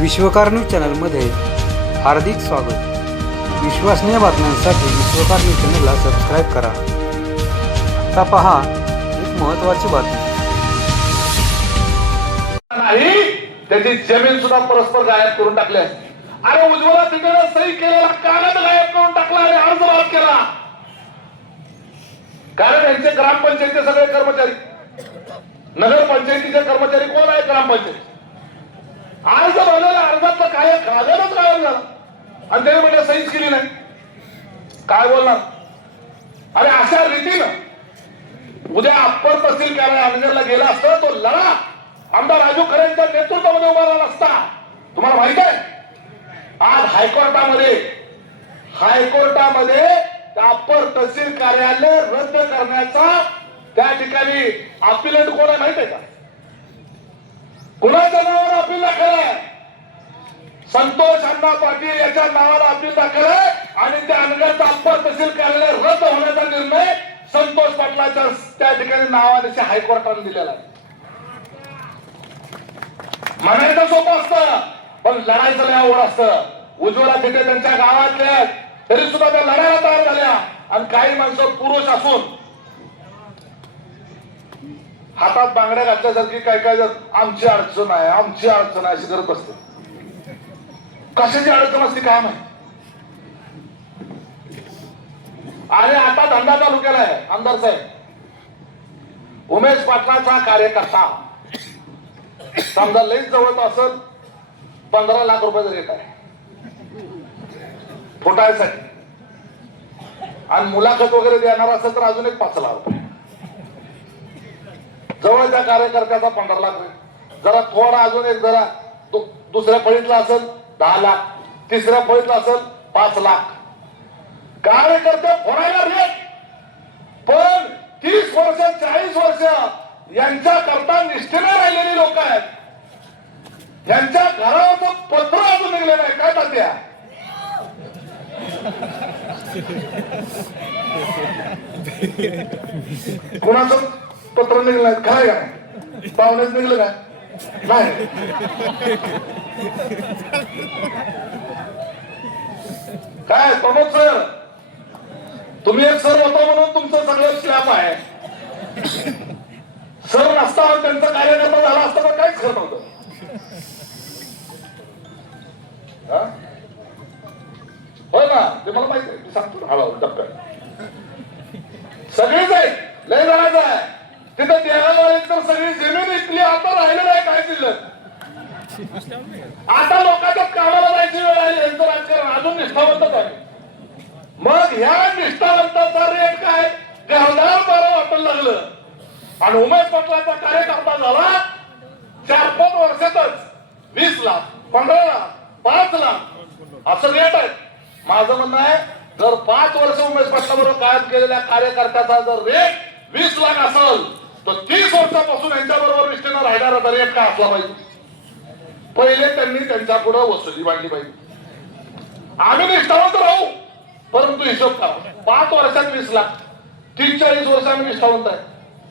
विश्वकार news चॅनलमध्ये हार्दिक स्वागत. विश्वसनीय बातम्यांसाठी विश्वकार न्यूज चॅनलला सबस्क्राईब करा. आता पहा एक महत्त्वाची बातमी. नाही त्याची जमीन सुद्धा परस्पर गायब करून टाकली असते. अरे उज्ज्वला तिकडे सही केलेला कागद गायब करून टाकला आणि अर्ज बाद केला. कारण यांचे ग्रामपंचायतीचे सगळे कर्मचारी, नगरपंचायतीचे कर्मचारी कोण आहे? ग्रामपंचायत. अर्ज भरलेला अर्जातलं काय कागदच गायब झाला आणि त्याने म्हणजे सहीच केली नाही. काय बोलणार? अरे अशा रीतीनं उद्या अप्पर तहसील कार्यालयाला गेला असता तो लढा आमदार राजू खरेंच्या नेतृत्वामध्ये उभा राहिला असता. तुम्हाला माहित आहे आज हायकोर्टामध्ये अप्पर तहसील कार्यालय रद्द करण्याचा त्या ठिकाणी अपिलंट कोण आहे माहित आहे का? कुणाच्या नावावर अपील दाखल आहे? संतोष अण्णा पाटील याच्या नावावर अपील दाखल आहे आणि त्या अनुगत अप्पर तहसील कार्यालय रद्द होण्याचा निर्णय संतोष पाटलाच्या त्या ठिकाणी नावाने हायकोर्टाने दिलेला आहे. म्हणायचं सोपं असतं पण लढायचं लय अवघड असतं. उज्ज्वला तिथे त्यांच्या गावातल्या तरी सुद्धा त्या लढायला तयार झाल्या आणि काही माणसं पुरुष असून हातात बांगड्या घातल्यासारखी काय आमची अडचण आहे अशी करत असते. कशाची अडचण असते काय माहिती. आणि आता धंदा चालू केलाय आमदार साहेब. उमेश पाटलाचा कार्यकर्ता समजा लई जवळ असेल 15 लाख रुपयाचा रेट आहे फुटायसाठी आणि मुलाखत वगैरे देणार असेल तर अजून एक 5 लाख रुपये. जवळच्या कार्यकर्त्याचा 15 लाख रेट. जरा थोडा अजून एक जरा दुसऱ्या फळीतला असेल 10 लाख, तिसऱ्या फळीतला असेल 5 लाख. कार्यकर्ते फोडायला रेट. पण 30 वर्ष 40 वर्ष यांच्या करता निष्ठेने राहिलेली लोक आहेत. यांच्या घरावरचं पत्र अजून निघले नाही. काय तात्या कोणाचं पत्र निघलं नाही? काय काय पाहुणेच निघलं नाही. काय प्रमोद सर तुम्ही एक सर होता म्हणून तुमचं सगळं स्लॅब आहे. सर नसता त्यांचा कार्यकर्ता झाला असता तर काहीच करत नव्हतं. हो ना ते मला माहिती आहे. मी सांगतो हळूहळू टप्प्यात सगळीच आहे. लय जणांचं आहे तिथं द्यायला तर सगळी जमीन इकली. आता राहिलं नाही काय दिलं. आता लोकांच्या कामाला जायची वेळ आली. यांचं राजकारण अजून निष्ठावंतच आहे. मग ह्या निष्ठावंताचा रेट काय घरदार बरं वाटायला लागलं आणि उमेश पाटलाचा कार्यकर्ता झाला 4-5 वर्षातच 20 लाख 15 लाख 5 लाख असं रेट आहे. माझं म्हणणं आहे जर 5 वर्ष उमेश पाटलाबरोबर कायम केलेल्या कार्यकर्त्याचा जर रेट 20 लाख असेल तर 30 वर्षापासून यांच्या बरोबर निष्ठेनं राहणारा रेट काय असला पाहिजे? पहिले त्यांनी त्यांच्या पुढे वसुली मांडली पाहिजे. आम्ही निष्ठावंत राहू परंतु हिशोब करा. 5 वर्षात 20 लाख 30-40 वर्ष आम्ही निष्ठावंत आहे.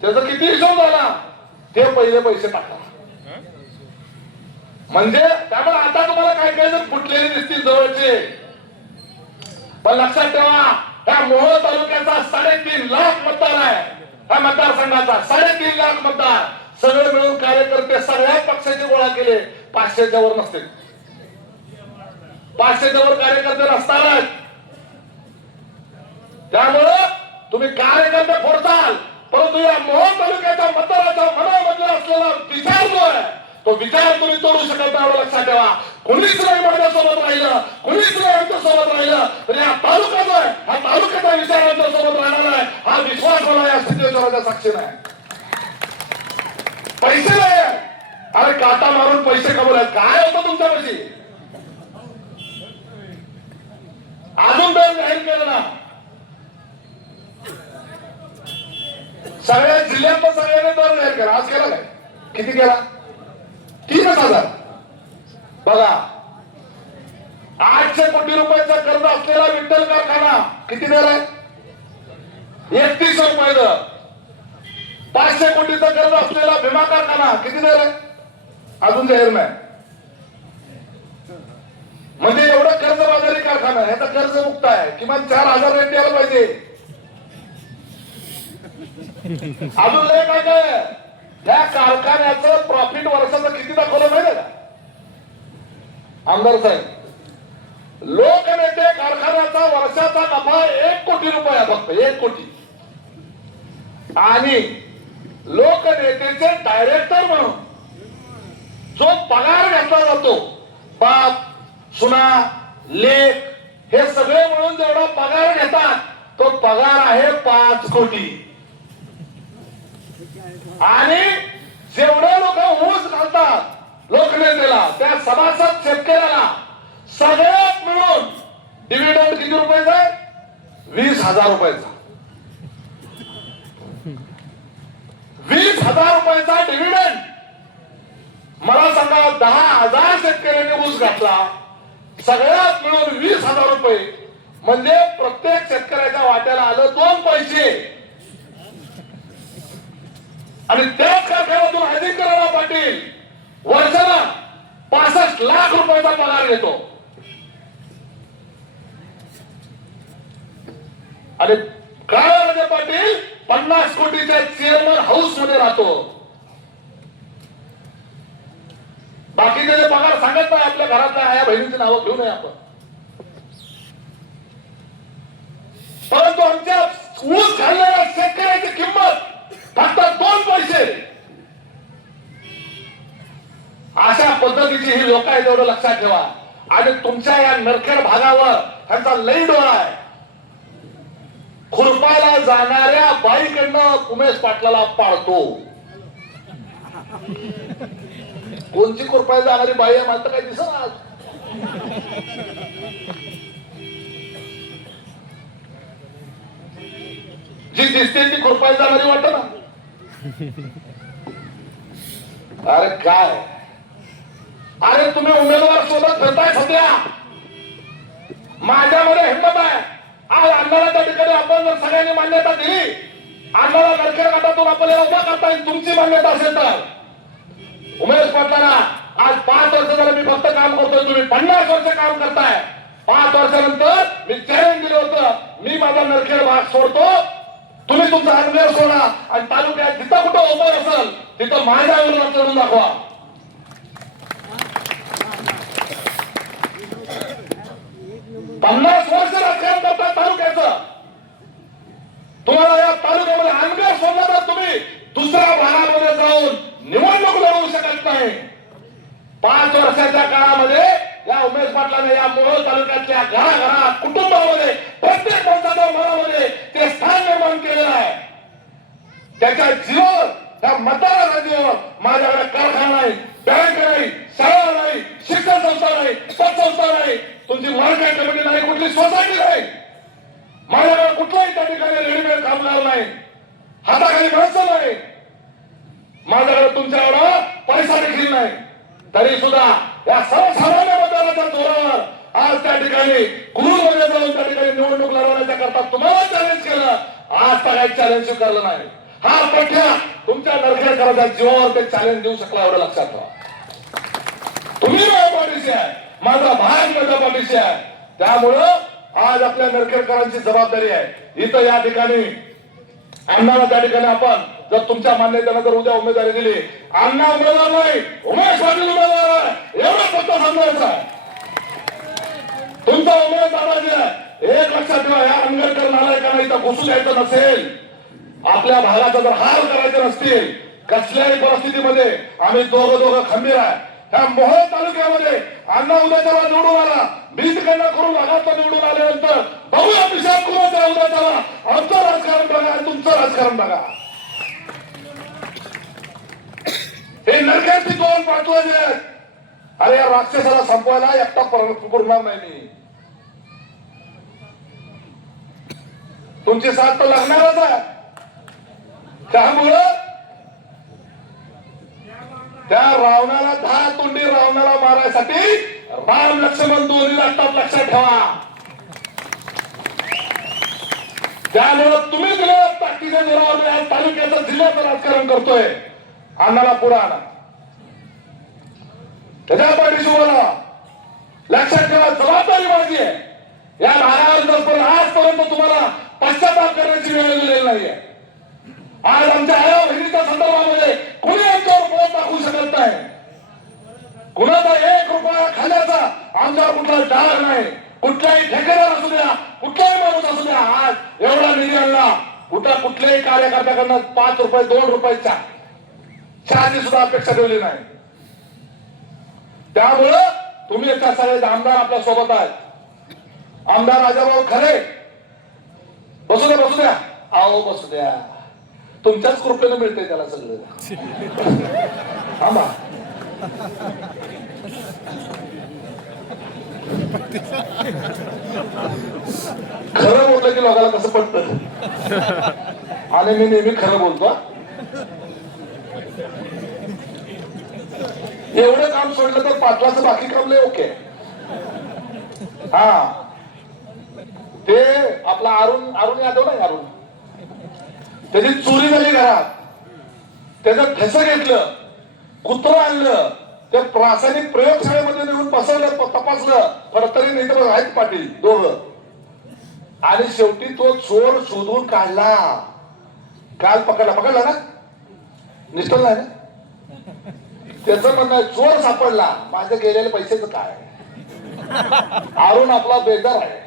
त्याचा किती हिशोब झाला ते पहिले पैसे टाका. म्हणजे त्यामुळे आता तुम्हाला काय काय जर फुटलेले दिसतील जवळचे पण लक्षात ठेवा ह्या मोहोळ तालुक्याचा 3.5 लाख मतदार आहे. ह्या मतदारसंघाचा 3.5 लाख मतदार सगळे मिळून कार्यकर्ते सगळ्या पक्षाचे गोळा केले. 500च्या वर नसते. 500च्या वर कार्यकर्ते नसतानाच. त्यामुळं तुम्ही कार्यकर्ते फोडताल परंतु या मोहोळ तालुक्याच्या मतदाराच्या मनामध्ये असलेला विचार जो आहे तो विचार तुम्ही तोडू शकत नाही. लक्षात ठेवा कोणीच नाही माझ्यासोबत राहिलं कोणीच नाही आमच्यासोबत राहिलं तर हा तालुका जो आहे हा तालुक्याचा विचार आमच्यासोबत राहणार आहे. हा विश्वास मला या सिद्धेश्वराच्या साक्षी नाही. पैसे नाही अरे काटा मारून पैसे कमवले काय होतं तुमच्यापाशी? अजून दर जाहीर केलं ना सगळ्या जिल्ह्यात सगळ्यांनी दर जाहीर केला. आज केला काय? किती केला? 3,000. बघा 800 कोटी रुपयाचा कर्ज असलेला विठ्ठल कारखाना किती दर आहे? 31 रुपये दर. 500 कोटीचा कर्ज असलेला भीमा कारखाना किती दर आहे? अजून जाहीर नाही. म्हणजे एवढं कर्जबाजारी कारखाना ह्याचा कर्जमुक्त आहे, किमान 4,000 रेट द्यायला पाहिजे. अजून लय काय काय त्या कारखान्याचं प्रॉफिट वर्षाचं किती दाखवलं माहिती का आमदार साहेब? लोकनेते कारखान्याचा वर्षाचा नफा 1 कोटी रुपये, फक्त 1 कोटी. आणि लोकनेतेचे डायरेक्टर म्हणून जो पगार घेतला जातो, बाप सुना लेख हे सगळे म्हणून जेवढा पगार घेतात तो पगार आहे 5 कोटी. आणि जेवढे लोक ऊस घालतात लोकनेतेला, त्या सभासद शेतकऱ्याला सगळ्यात मिळून डिव्हिडंड किती रुपयाचा आहे? 20,000 रुपयाचा. 20,000 रुपयाचा डिव्हिडंड. मला सांगा 10,000 शेतकऱ्यांनी ऊस घातला, सगळ्यात मिळून 20,000 रुपये, म्हणजे प्रत्येक शेतकऱ्याच्या वाट्याला आलं 2 पैसे. आणि त्याच कारखान्यातून अधिकरण पाटील वर्षाला 65 लाख रुपयाचा पगार घेतो. आणि काळामध्ये पाटील 50 कोटीच्या चेअरमन हाऊस मध्ये राहतो. बाकीचे जे पगार सांगत नाही आपल्या घरातल्या आया बहिणीची नावं घेऊ नये आपण. परंतु आमच्या ऊस घालणाऱ्या शेतकऱ्याची किंमत फक्त 2 पैसे. अशा पद्धतीची ही लोक आहेत, एवढं लक्षात ठेवा. आणि तुमच्या या नरखेड भागावर ह्यांचा लई डोळा आहे. खुरपायला जाणाऱ्या बाईकडनं उमेश पाटलाला पाळतो. कोणची खुरपायला जाणारी बाई आहे मला तर काही दिसत आज. जी दिसते ती खुरपायला जाणारी वाटत ना. अरे काय, अरे तुम्ही उमेदवार सोबत फिरताय सध्या. माझ्यामध्ये हिंमत आहे. आज अण्णाला त्या ठिकाणी आपण जर सगळ्यांनी मान्यता दिली, अण्णाला नरखेड गटातून आपल्याला उभा करता येईल तुमची मान्यता असेल तर. उमेश पाटलांना आज 5 वर्ष झालं मी फक्त काम करतोय, तुम्ही 50 वर्ष काम करताय. 5 वर्षानंतर मी चॅलेंज दिलं होतं, मी माझा नरखेड भाग सोडतो, तुम्ही तुमचा अनुभव सोडा आणि तालुक्यात जिथं कुठं उभं असेल तिथं माझ्या विरोधात चढून दाखवा. 50 वर्ष राजकारण करतात तालुक्याचं. तुम्हाला या तालुक्यामध्ये अनुभव सोडला तर तुम्ही दुसऱ्या भागामध्ये जाऊन निवडणूक लढवू शकत नाही. 5 वर्षाच्या काळामध्ये या उमेश पाटलाने या मोहोळ तालुक्यातल्या घराघरात कुटुंबामध्ये प्रत्येक माणसाच्या मनामध्ये ते स्थान निर्माण केलेलं आहे. त्याच्या जीवावर, त्या मतदाराच्या जीवावर माझ्याकडे कारखाना नाही, बँक नाही, शाळा नाही, शिक्षण संस्था नाही, पतसंस्था नाही, तुमची मार्केट कमिटी नाही, कुठली सोसायटी नाही, माझ्याकडे कुठलाही त्या ठिकाणी रेडीमेड कामगार नाही, हाताखाली माणसं नाही, माझ्याकडे तुमच्या एवढा पैसा देखील नाही. तरी सुद्धा या सर्वसामान्य मतदाराच्या जोरावर आज त्या ठिकाणी कुरूमध्ये जाऊन त्या ठिकाणी निवडणूक लढवण्याच्या करता तुम्हाला चॅलेंज केलं. आज तर काही चॅलेंज स्वीकारलं नाही. हा पठ्या तुमच्या नरखेडकरांच्या जीवावर ते चॅलेंज देऊ शकला, एवढं लक्षात ठेवा. तुम्ही माझ्या पाठीशी आहे, माझा भाग माझ्या पाठीशी आहे. त्यामुळं आज आपल्या नरखेडकरांची जबाबदारी आहे. इथं या ठिकाणी अण्णाला त्या ठिकाणी आपण जर तुमच्या मान्यतेनं जर उद्या उमेदवारी दिली, अण्णा उमेदवार नाही, उमेश पाटील उमेदवार आहे, एवढं फक्त समजायचं आहे. तुमचा उमेदवार जे आहे, एक लक्षात ठेवा, या अंगणकर नालायकांना इथं घुसू द्यायचं नसेल, आपल्या भागाचा जर हाल करायचे नसतील, कसल्याही परिस्थितीमध्ये आम्ही दोघं खंबीर आहे. त्या मोहोळ तालुक्यामध्ये अण्णा उद्याच्याला निवडून आला, मी तिकडनं करून भागातला निवडून आल्यानंतर बघूया पिशाब कुणाचा उद्याच्याला. आमचं राजकारण बघा आणि तुमचं राजकारण बघा. हे नरखेडची 2 पाठवले जे आहेत, अरे या राक्षसाला संपवायला एकटा पुरणार नाही मी. तुमची साथ तर लागणारच आहे. त्यामुळं त्या रावणाला 10 तोंडी रावणाला मारायसाठी राम लक्ष्मण दोन्ही लागतात, लक्षात ठेवा. त्यामुळं तुम्ही दिलेल्या ताकदीच्या जोरावर या तालुक्याचं जिल्ह्याचं राजकारण करतोय. अण्णाला पुढे आणा, त्याच्या पाठीशी बोला. लक्षात ठेवा, करण्याची वेळ दिलेली नाहीये. आज आमच्या आया बहिणीच्या संदर्भामध्ये कोणी आमच्यावर बोट दाखवू शकत नाही. कुणाचा 1 रुपया खाल्याचा आमच्यावर कुठला डाग नाही. कुठलाही ठेकेदार असू द्या, कुठलाही माणूस असू द्या, आज एवढा निधी आणला. कुठल्याही कार्यकर्त्याकडनं 5 रुपये 2 रुपयाच्या चहाची सुद्धा अपेक्षा ठेवली नाही. त्यामुळं तुम्ही एका सगळे आमदार आपल्या सोबत आहेत. आमदार राजाभाऊ खरे बसू द्या आओ बसू द्या. तुमच्याच कृपेनं मिळते त्याला सगळं. आम्हा खरं बोललं की लोकांना कसं पडतं. आणि मी नेहमी खरं बोलतो. एवढं काम सोडलं तर पाटलाचं बाकी काम लय ओके. हा ते आपला अरुण यादव नाही, अरुण त्याची चोरी झाली घरात, त्याचं ठस घेतलं, कुत्रं आणलं, ते रासायनिक प्रयोगशाळेमध्ये नेऊन बसवलं, तपासलं, परत तरी नाही तर आहेत पाटील दोघं. आणि शेवटी तो चोर शोधून काढला. काल पकडला ना, निष्ठल नाही ना. त्याचं म्हणणं आहे चोर सापडला, माझ्या गेलेल्या पैशाचं काय. अरुण आपला बेजार आहे,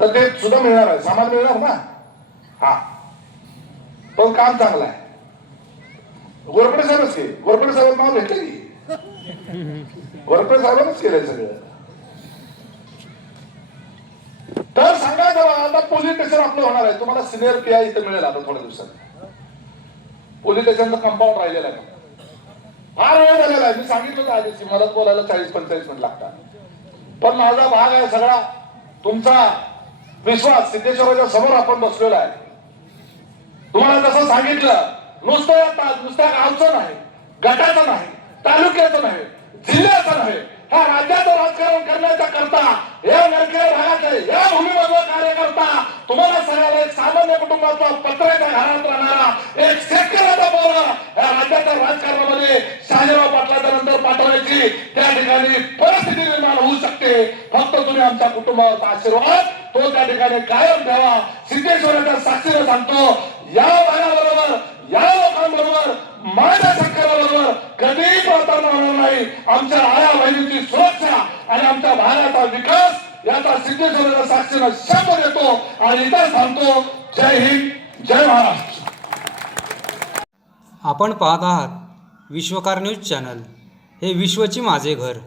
तर ते सुद्धा मिळणार आहे, सामान मिळणार ना. हा पण काम चांगलं आहे. गोरपडे साहेबच के गोरपडे साहेब नाव भेटले की गोरपडे साहेबांच केलंय सगळं. तर सांगा जरा, आता पोलीस स्टेशन आपलं होणार आहे. तुम्हाला सिनियर पीआय इथं मिळेल आता थोड्या दिवसांनी. पोलीस स्टेशनचं कंपाऊंड राहिलेलं आहे, फार वेळ झालेला आहे. मी सांगितलं होतं आधीच मला बोलायला 40-45 मिनिट लागतात. पण माझा भाग आहे सगळा तुमचा विश्वास. सिद्धेश्वराच्या समोर आपण बसलेला आहे. तुम्हाला जसं सांगितलं, नुसत्या गावचं नाही, गटाचं नाही, तालुक्याचं नाही, जिल्ह्याचं नाही, ह्या राज्याचं राजकारण करण्याच्या करता या नरखेड भागातले या भूमीमधला कार्यकर्ता तुम्हाला सगळ्याला एक सामान्य कुटुंबाचा पत्र्याच्या घरात राहणारा एक शेतकऱ्याचा पोरगा या राज्याच्या राजकारणामध्ये शहाजीराव पाटलाच्या नंतर पाठवायची त्या ठिकाणी परिस्थिती निर्माण होऊ शकते. फक्त तुम्ही आमच्या कुटुंबावरचा आशीर्वाद तो त्या ठिकाणी कायम ठेवा. सिद्धेश्वराच्या साक्षीने सांगतो, या भागाबरोबर, या लोकांबरोबर, माझ्या सरकाराबरोबर कधीही प्रतारणा होणार नाही. आमच्या आया बहिणीची सुरक्षा आणि आमच्या भागाचा विकास याचा सिद्धेश्वराच्या साक्षीने शब्द देतो आणि इतर सांगतो. जय हिंद, जय महाराष्ट्र. आपण पाहत आहात विश्वकार न्यूज चॅनल. हे विश्वची माझे घर.